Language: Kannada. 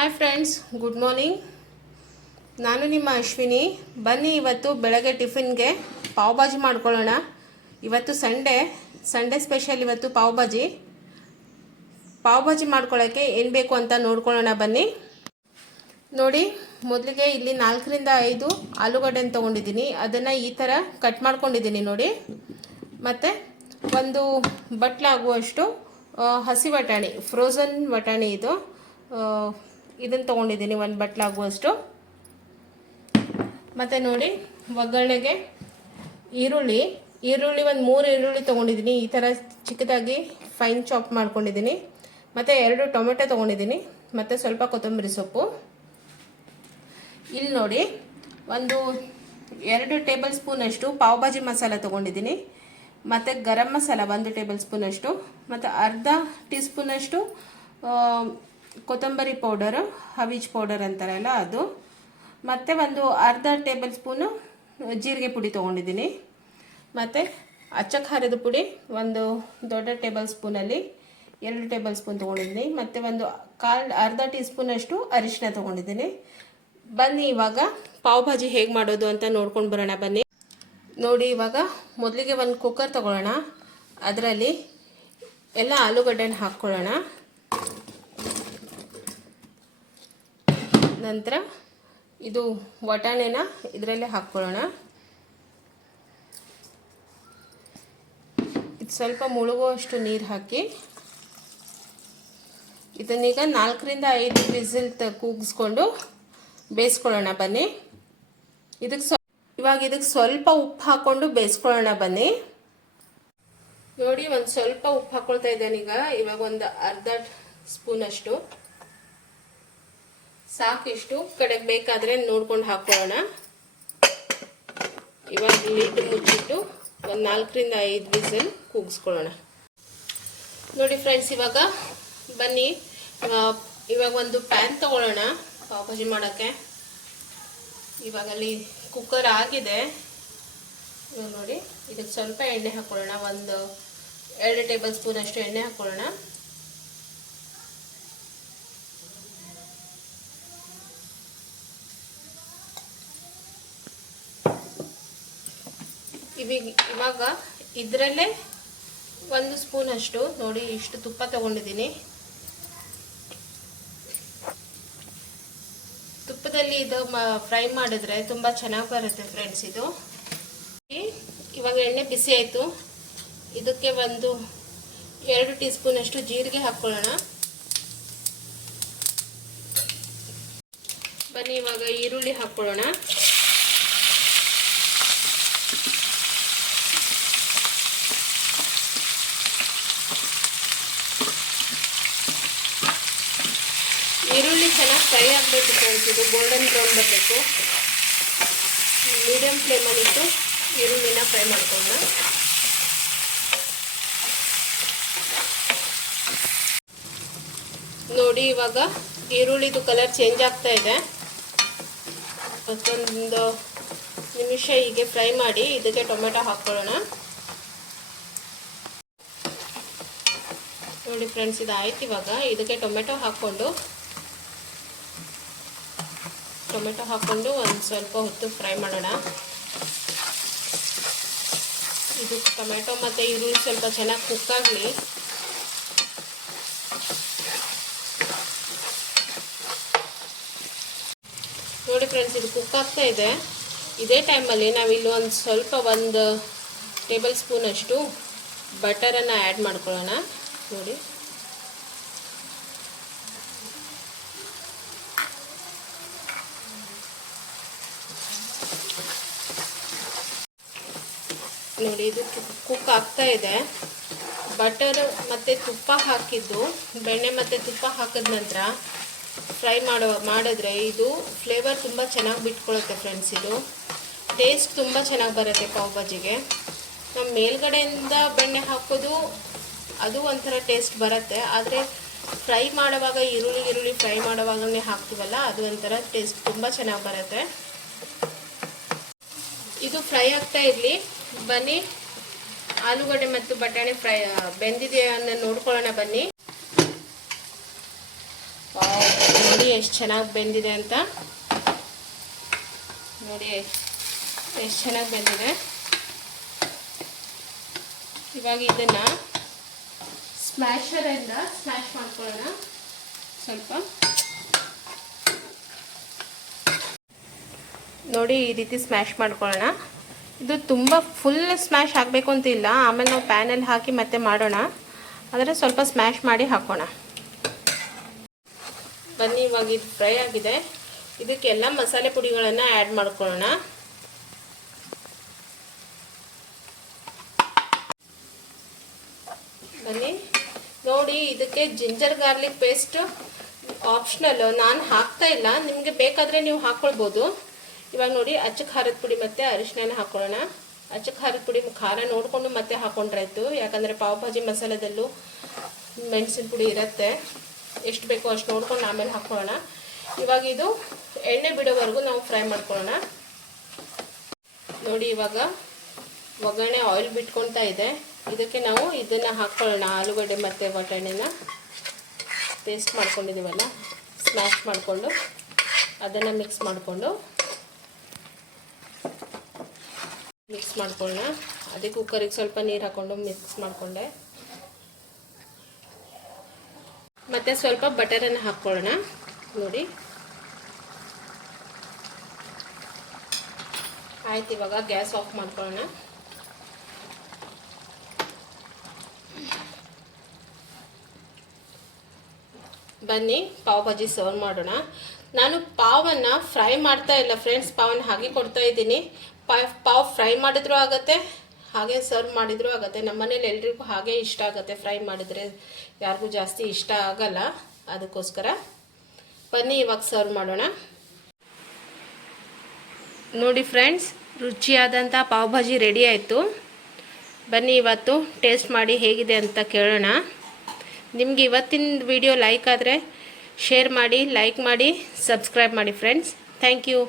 Hi friends, good morning. ನಾನು ನಿಮ್ಮ ಅಶ್ವಿನಿ. ಬನ್ನಿ ಇವತ್ತು ಬೆಳಗ್ಗೆ ಟಿಫಿನ್ಗೆ ಪಾವ್ ಭಾಜಿ ಮಾಡ್ಕೊಳ್ಳೋಣ. ಇವತ್ತು ಸಂಡೇ ಸ್ಪೆಷಲ್. ಇವತ್ತು ಪಾವ್ ಭಾಜಿ ಮಾಡ್ಕೊಳ್ಳೋಕ್ಕೆ ಏನು ಬೇಕು ಅಂತ ನೋಡ್ಕೊಳ್ಳೋಣ ಬನ್ನಿ. ನೋಡಿ, ಮೊದಲಿಗೆ ಇಲ್ಲಿ 4ರಿಂದ 5 ಆಲೂಗಡ್ಡೆನ ತೊಗೊಂಡಿದ್ದೀನಿ. ಅದನ್ನು ಈ ಥರ ಕಟ್ ಮಾಡ್ಕೊಂಡಿದ್ದೀನಿ ನೋಡಿ. ಮತ್ತು ಒಂದು ಬಟ್ಲಾಗುವಷ್ಟು ಹಸಿ ಬಟಾಣಿ, ಫ್ರೋಝನ್ ಬಟಾಣಿ ಇದನ್ನು ತೊಗೊಂಡಿದ್ದೀನಿ, ಒಂದು ಬಟ್ಲಾಗುವಷ್ಟು. ಮತ್ತು ನೋಡಿ, ಒಗ್ಗರಣೆಗೆ ಈರುಳ್ಳಿ ಒಂದು 3 ಈರುಳ್ಳಿ ತೊಗೊಂಡಿದ್ದೀನಿ. ಈ ಥರ ಚಿಕ್ಕದಾಗಿ ಫೈನ್ ಚಾಪ್ ಮಾಡ್ಕೊಂಡಿದ್ದೀನಿ. ಮತ್ತು 2 ಟೊಮೆಟೊ ತೊಗೊಂಡಿದ್ದೀನಿ. ಮತ್ತು ಸ್ವಲ್ಪ ಕೊತ್ತಂಬರಿ ಸೊಪ್ಪು. ಇಲ್ಲಿ ನೋಡಿ, ಒಂದು 2 ಟೇಬಲ್ ಸ್ಪೂನಷ್ಟು ಪಾವ್ ಭಾಜಿ ಮಸಾಲ ತೊಗೊಂಡಿದ್ದೀನಿ. ಮತ್ತು ಗರಂ ಮಸಾಲ 1 ಟೇಬಲ್ ಸ್ಪೂನಷ್ಟು. ಮತ್ತು ಅರ್ಧ ಟೀ ಸ್ಪೂನಷ್ಟು ಕೊತ್ತಂಬರಿ ಪೌಡರು, ಹವೀಜ್ ಪೌಡರ್ ಅಂತಾರಲ್ಲ ಅದು. ಮತ್ತು ಒಂದು ಅರ್ಧ ಟೇಬಲ್ ಸ್ಪೂನು ಜೀರಿಗೆ ಪುಡಿ ತೊಗೊಂಡಿದ್ದೀನಿ. ಮತ್ತು ಅಚ್ಚ ಖಾರದ ಪುಡಿ ಒಂದು ದೊಡ್ಡ ಟೇಬಲ್ ಸ್ಪೂನಲ್ಲಿ 2 ಟೇಬಲ್ ಸ್ಪೂನ್ ತೊಗೊಂಡಿದ್ದೀನಿ. ಮತ್ತು ಒಂದು ಅರ್ಧ ಟೀ ಸ್ಪೂನಷ್ಟು ಅರಿಶಿನ ತೊಗೊಂಡಿದ್ದೀನಿ. ಬನ್ನಿ ಇವಾಗ ಪಾವ್ ಭಾಜಿ ಹೇಗೆ ಮಾಡೋದು ಅಂತ ನೋಡ್ಕೊಂಡು ಬರೋಣ ಬನ್ನಿ. ನೋಡಿ, ಇವಾಗ ಮೊದಲಿಗೆ ಒಂದು ಕುಕ್ಕರ್ ತೊಗೊಳ್ಳೋಣ. ಅದರಲ್ಲಿ ಎಲ್ಲ ಆಲೂಗಡ್ಡೆನ ಹಾಕ್ಕೊಳ್ಳೋಣ. ನಂತರ ಇದು ವಟಾಣೆನ ಇದರಲ್ಲೇ ಹಾಕ್ಕೊಳ್ಳೋಣ. ಇದು ಸ್ವಲ್ಪ ಮುಳುಗುವಷ್ಟು ನೀರು ಹಾಕಿ ಇದನ್ನೀಗ 4ರಿಂದ 5 ವಿಸಿಲ್ ಕೂಗಿಸ್ಕೊಂಡು ಬೇಯಿಸ್ಕೊಳ್ಳೋಣ ಬನ್ನಿ. ಇವಾಗ ಇದಕ್ಕೆ ಸ್ವಲ್ಪ ಉಪ್ಪು ಹಾಕ್ಕೊಂಡು ಬೇಯಿಸ್ಕೊಳ್ಳೋಣ ಬನ್ನಿ. ನೋಡಿ, ಒಂದು ಸ್ವಲ್ಪ ಉಪ್ಪು ಹಾಕ್ಕೊಳ್ತಾ ಇದ್ದೇನೀಗ. ಇವಾಗ ಒಂದು ಅರ್ಧ ಸ್ಪೂನಷ್ಟು ಸಾಕಿಷ್ಟು, ಕಡೆಗೆ ಬೇಕಾದರೆ ನೋಡ್ಕೊಂಡು ಹಾಕ್ಕೊಳ್ಳೋಣ. ಇವಾಗ ಲಿಡ್ ಮುಚ್ಚಿಟ್ಟು ಒಂದು 4ರಿಂದ 5 ವಿಸಿಲ್ ಕೂಗಿಸ್ಕೊಳ್ಳೋಣ. ನೋಡಿ ಫ್ರೆಂಡ್ಸ್, ಇವಾಗ ಬನ್ನಿ, ಇವಾಗ ಒಂದು ಪ್ಯಾನ್ ತಗೊಳ್ಳೋಣ ಪಾವ್ ಭಾಜಿ ಮಾಡೋಕ್ಕೆ. ಇವಾಗ ಅಲ್ಲಿ ಕುಕ್ಕರ್ ಆಗಿದೆ. ಇವಾಗ ನೋಡಿ, ಇದಕ್ಕೆ ಸ್ವಲ್ಪ ಎಣ್ಣೆ ಹಾಕ್ಕೊಳ್ಳೋಣ. ಒಂದು 2 ಟೇಬಲ್ ಸ್ಪೂನ್ ಅಷ್ಟು ಎಣ್ಣೆ ಹಾಕ್ಕೊಳ್ಳೋಣ. ಇವಾಗ ಇದರಲ್ಲೇ 1 ಸ್ಪೂನ್ ಅಷ್ಟು ನೋಡಿ, ಇಷ್ಟು ತುಪ್ಪ ತಗೊಂಡಿದ್ದೀನಿ. ತುಪ್ಪದಲ್ಲಿ ಇದು ಫ್ರೈ ಮಾಡಿದ್ರೆ ತುಂಬ ಚೆನ್ನಾಗಿ ಬರುತ್ತೆ ಫ್ರೆಂಡ್ಸ್. ಇದು ಇವಾಗ ಎಣ್ಣೆ ಬಿಸಿ ಆಯಿತು. ಇದಕ್ಕೆ ಒಂದು 2 ಟೀ ಸ್ಪೂನ್ ಅಷ್ಟು ಜೀರಿಗೆ ಹಾಕ್ಕೊಳ್ಳೋಣ. ಬನ್ನಿ, ಇವಾಗ ಈರುಳ್ಳಿ ಹಾಕ್ಕೊಳ್ಳೋಣ. ಈರುಳ್ಳಿ ಚೆನ್ನಾಗಿ ಫ್ರೈ ಆಗಬೇಕು ಫ್ರೆಂಡ್ಸ್. ಇದು ಗೋಲ್ಡನ್ ಬ್ರೌನ್ ಬರಬೇಕು. ಮೀಡಿಯಂ ಫ್ಲೇಮಲ್ಲಿಟ್ಟು ಈರುಳ್ಳಿನ ಫ್ರೈ ಮಾಡ್ಕೊಳ್ಳೋಣ. ನೋಡಿ, ಇವಾಗ ಈರುಳ್ಳಿದು ಕಲರ್ ಚೇಂಜ್ ಆಗ್ತಾ ಇದೆ. ಮತ್ತೊಂದು ನಿಮಿಷ ಹೀಗೆ ಫ್ರೈ ಮಾಡಿ ಇದಕ್ಕೆ ಟೊಮೆಟೊ ಹಾಕ್ಕೊಳ್ಳೋಣ. ನೋಡಿ ಫ್ರೆಂಡ್ಸ್, ಇದಾಯ್ತು. ಇವಾಗ ಇದಕ್ಕೆ ಟೊಮೆಟೊ ಹಾಕ್ಕೊಂಡು ಒಂದು ಸ್ವಲ್ಪ ಹೊತ್ತು ಫ್ರೈ ಮಾಡೋಣ. ಇದು ಟೊಮೆಟೊ ಮತ್ತು ಈರುಳ್ಳಿ ಸ್ವಲ್ಪ ಚೆನ್ನಾಗಿ ಕುಕ್ ಆಗಲಿ. ನೋಡಿ ಫ್ರೆಂಡ್ಸ್, ಇದು ಕುಕ್ ಆಗ್ತಾ ಇದೆ. ಇದೇ ಟೈಮಲ್ಲಿ ನಾವಿಲ್ಲಿ ಒಂದು ಟೇಬಲ್ ಸ್ಪೂನ್ ಅಷ್ಟು ಬಟರನ್ನು ಆ್ಯಡ್ ಮಾಡ್ಕೊಳ್ಳೋಣ. ನೋಡಿ, ಇದು ಕುಕ್ ಆಗ್ತಾ ಇದೆ. ಬಟರ್ ಮತ್ತು ತುಪ್ಪ ಹಾಕಿದ್ದು, ಬೆಣ್ಣೆ ಮತ್ತು ತುಪ್ಪ ಹಾಕಿದ ನಂತರ ಫ್ರೈ ಮಾಡಿದ್ರೆ ಇದು ಫ್ಲೇವರ್ ತುಂಬ ಚೆನ್ನಾಗಿ ಬಿಟ್ಕೊಳ್ಳುತ್ತೆ ಫ್ರೆಂಡ್ಸ್. ಇದು ಟೇಸ್ಟ್ ತುಂಬ ಚೆನ್ನಾಗಿ ಬರುತ್ತೆ ಪಾವ್ ಭಾಜಿಗೆ. ನಮ್ಮ ಮೇಲ್ಗಡೆಯಿಂದ ಬೆಣ್ಣೆ ಹಾಕೋದು ಅದು ಒಂಥರ ಟೇಸ್ಟ್ ಬರುತ್ತೆ. ಆದರೆ ಫ್ರೈ ಮಾಡುವಾಗ ಈರುಳ್ಳಿ ಫ್ರೈ ಮಾಡುವಾಗಲೇ ಹಾಕ್ತೀವಲ್ಲ, ಅದು ಒಂಥರ ಟೇಸ್ಟ್ ತುಂಬ ಚೆನ್ನಾಗಿ ಬರುತ್ತೆ. ಇದು ಫ್ರೈ ಆಗ್ತಾ ಇರಲಿ. ಬನ್ನಿ, ಆಲೂಗಡ್ಡೆ ಮತ್ತು ಬಟಾಣಿ ಫ್ರೈ ಬೆಂದಿದೆ ಅನ್ನೋ ನೋಡ್ಕೊಳ್ಳೋಣ ಬನ್ನಿ. ನೋಡಿ, ಎಷ್ಟು ಚೆನ್ನಾಗಿ ಬೆಂದಿದೆ ಅಂತ. ನೋಡಿ ಎಷ್ಟು ಚೆನ್ನಾಗಿ ಬೆಂದಿದೆ. ಇವಾಗ ಇದನ್ನು ಸ್ಮ್ಯಾಶರಿಂದ ಸ್ಮ್ಯಾಶ್ ಮಾಡ್ಕೊಳ್ಳೋಣ. ಸ್ವಲ್ಪ ನೋಡಿ ಈ ರೀತಿ ಸ್ಮ್ಯಾಶ್ ಮಾಡ್ಕೊಳ್ಳೋಣ. ಇದು ತುಂಬ ಫುಲ್ ಸ್ಮ್ಯಾಶ್ ಆಗಬೇಕು ಅಂತಿಲ್ಲ, ಆಮೇಲೆ ನಾವು ಪ್ಯಾನಲ್ಲಿ ಹಾಕಿ ಮತ್ತೆ ಮಾಡೋಣ. ಆದರೆ ಸ್ವಲ್ಪ ಸ್ಮ್ಯಾಶ್ ಮಾಡಿ ಹಾಕೋಣ. ಬನ್ನಿ, ಇವಾಗ ಇದು ಫ್ರೈ ಆಗಿದೆ. ಇದಕ್ಕೆಲ್ಲ ಮಸಾಲೆ ಪುಡಿಗಳನ್ನು ಆ್ಯಡ್ ಮಾಡ್ಕೊಳ್ಳೋಣ. ಬನ್ನಿ ನೋಡಿ, ಇದಕ್ಕೆ ಜಿಂಜರ್ ಗಾರ್ಲಿಕ್ ಪೇಸ್ಟ್ ಆಪ್ಷನಲ್, ನಾನು ಹಾಕ್ತಾ ಇಲ್ಲ, ನಿಮಗೆ ಬೇಕಾದರೆ ನೀವು ಹಾಕ್ಕೊಳ್ಬೋದು. ಇವಾಗ ನೋಡಿ ಅಚ್ಚ ಖಾರದ ಪುಡಿ ಮತ್ತು ಅರಿಶಿನ ಹಾಕೊಳ್ಳೋಣ. ಅಚ್ಚ ಖಾರದ ಪುಡಿ ಖಾರ ನೋಡಿಕೊಂಡು ಮತ್ತೆ ಹಾಕೊಂಡ್ರಾಯ್ತು, ಯಾಕಂದರೆ ಪಾವ್ ಭಾಜಿ ಮಸಾಲೆದಲ್ಲೂ ಮೆಣಸಿನ ಪುಡಿ ಇರುತ್ತೆ. ಎಷ್ಟು ಬೇಕೋ ಅಷ್ಟು ನೋಡ್ಕೊಂಡು ಆಮೇಲೆ ಹಾಕ್ಕೊಳ್ಳೋಣ. ಇವಾಗ ಇದು ಎಣ್ಣೆ ಬಿಡೋವರೆಗೂ ನಾವು ಫ್ರೈ ಮಾಡ್ಕೊಳ್ಳೋಣ. ನೋಡಿ ಇವಾಗ ಒಗ್ಗರಣೆ ಆಯಿಲ್ ಬಿಟ್ಕೊಳ್ತಾ ಇದೆ. ಇದಕ್ಕೆ ನಾವು ಇದನ್ನು ಹಾಕ್ಕೊಳ್ಳೋಣ. ಆಲೂಗಡ್ಡೆ ಮತ್ತು ಬಟಾಣಿನ ಪೇಸ್ಟ್ ಮಾಡ್ಕೊಂಡಿದ್ದೀವಲ್ಲ, ಸ್ಮ್ಯಾಶ್ ಮಾಡಿಕೊಂಡು ಅದನ್ನು ಮಿಕ್ಸ್ ಮಾಡಿಕೊಳ್ಳೋಣ. ಅದೇ ಕುಕ್ಕರಿಗೆ ಸ್ವಲ್ಪ ನೀರು ಹಾಕ್ಕೊಂಡು ಮಿಕ್ಸ್ ಮಾಡಿಕೊಂಡೆ. ಮತ್ತು ಸ್ವಲ್ಪ ಬಟರನ್ನು ಹಾಕ್ಕೊಳ್ಳೋಣ. ನೋಡಿ ಆಯ್ತು, ಇವಾಗ ಗ್ಯಾಸ್ ಆಫ್ ಮಾಡ್ಕೊಳ್ಳೋಣ. ಬನ್ನಿ ಪಾವ್ ಭಾಜಿ ಸರ್ವ್ ಮಾಡೋಣ. ನಾನು ಪಾವನ್ನು ಫ್ರೈ ಮಾಡ್ತಾ ಇಲ್ಲ ಫ್ರೆಂಡ್ಸ್, ಪಾವನ್ನು ಹಾಗೆ ಕೊಡ್ತಾ ಇದ್ದೀನಿ. ಪಾವ್ ಫ್ರೈ ಮಾಡಿದ್ರೂ ಆಗುತ್ತೆ, ಹಾಗೆ ಸರ್ವ್ ಮಾಡಿದ್ರೂ ಆಗುತ್ತೆ. ನಮ್ಮ ಮನೇಲಿ ಎಲ್ರಿಗೂ ಹಾಗೆ ಇಷ್ಟ ಆಗುತ್ತೆ. ಫ್ರೈ ಮಾಡಿದರೆ ಯಾರಿಗೂ ಜಾಸ್ತಿ ಇಷ್ಟ ಆಗಲ್ಲ, ಅದಕ್ಕೋಸ್ಕರ. ಬನ್ನಿ ಇವಾಗ ಸರ್ವ್ ಮಾಡೋಣ. ನೋಡಿ ಫ್ರೆಂಡ್ಸ್, ರುಚಿಯಾದಂಥ ಪಾವ್ ಭಾಜಿ ರೆಡಿ ಆಯಿತು. ಬನ್ನಿ ಇವತ್ತು ಟೇಸ್ಟ್ ಮಾಡಿ ಹೇಗಿದೆ ಅಂತ ಕೇಳೋಣ. ನಿಮಗೆ ಇವತ್ತಿನ ವಿಡಿಯೋ ಲೈಕ್ ಆದರೆ ಶೇರ್ ಮಾಡಿ, ಲೈಕ್ ಮಾಡಿ, ಸಬ್ಸ್ಕ್ರೈಬ್ ಮಾಡಿ ಫ್ರೆಂಡ್ಸ್. Thank you.